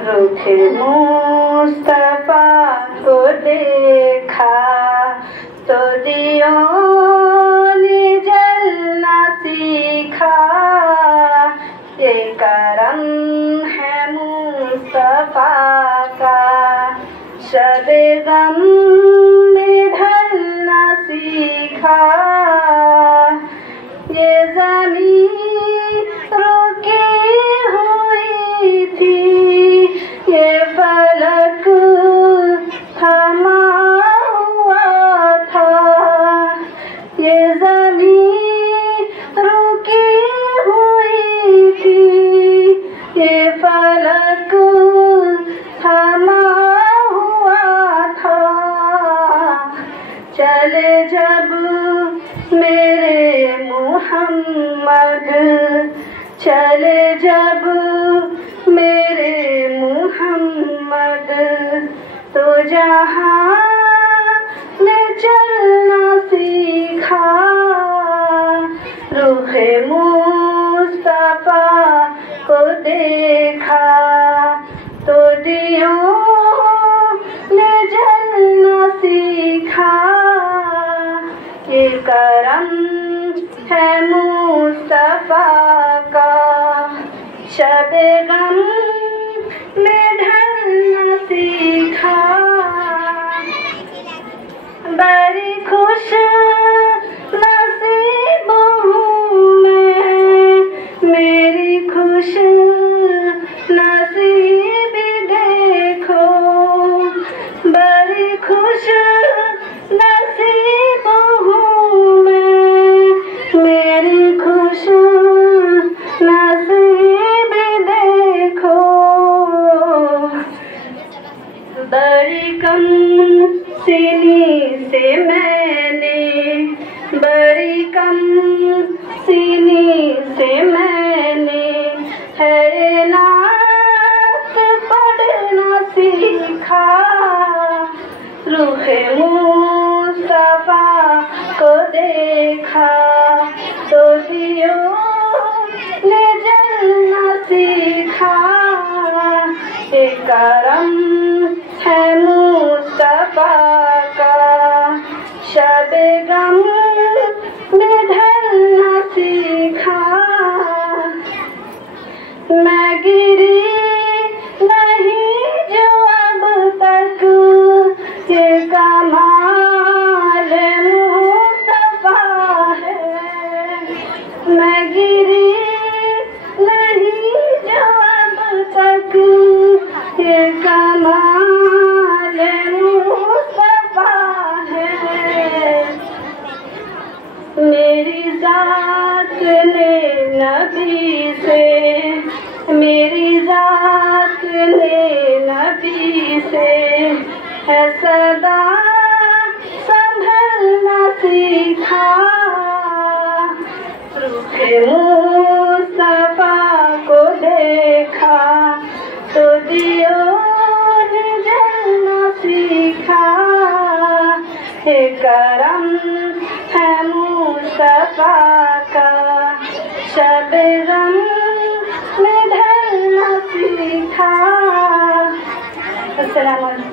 रुख मुस्तफा को देखा तो दियों ने जलना सीखा। ये करम है मुस्तफा का, शब-ए गम में ढलना सीखा। ये ज़मीं रुकी हुई थी, ये फलक थमा हुआ था। ये ज़मीं रुकी हुई थी, ये फलक थमा हुआ था। चले जब मेरे मुहम्मद, चले जब मेरे मुहम्मद, तो जहाँ ने चलना सीखा। रुख मुस्तफा को देखा तो दियों ने जलना सीखा। ये करम है मुस्तफा का, शब-ए गम में ढलना सीखा। बड़ी खुश नसीब हूँ मैं, मेरी खुश नसीबी देखो। बड़ी खुश नसीब हूँ मैं, मेरी खुश नसीबी देखो। बड़ी कम सीनी से मैंने, बड़ी कम सीनी से मैंने है नात पढ़ना सीखा। रुख मुस्तफा को देखा तो दियों ने जलना सीखा। ये करम है मुस्तफा का, शब-ए गम में ढलना सीखा। मैं गिरी नहीं जो अब तक, ये कमाल मुस्तफा है। मैं गिरी नहीं जो अब तक, ये कमाल मुस्तफा है। मेरी ज़ात ने नबी से, मेरी ज़ात ने नबी से है सदा संभलना सीखा। रुख मुस्तफा को देखा तो दियों ने जलना सीखा। ये करम है मुस्तफा का, शब-ए गम में ढलना सीखा। अस्सलाम वालेकुम।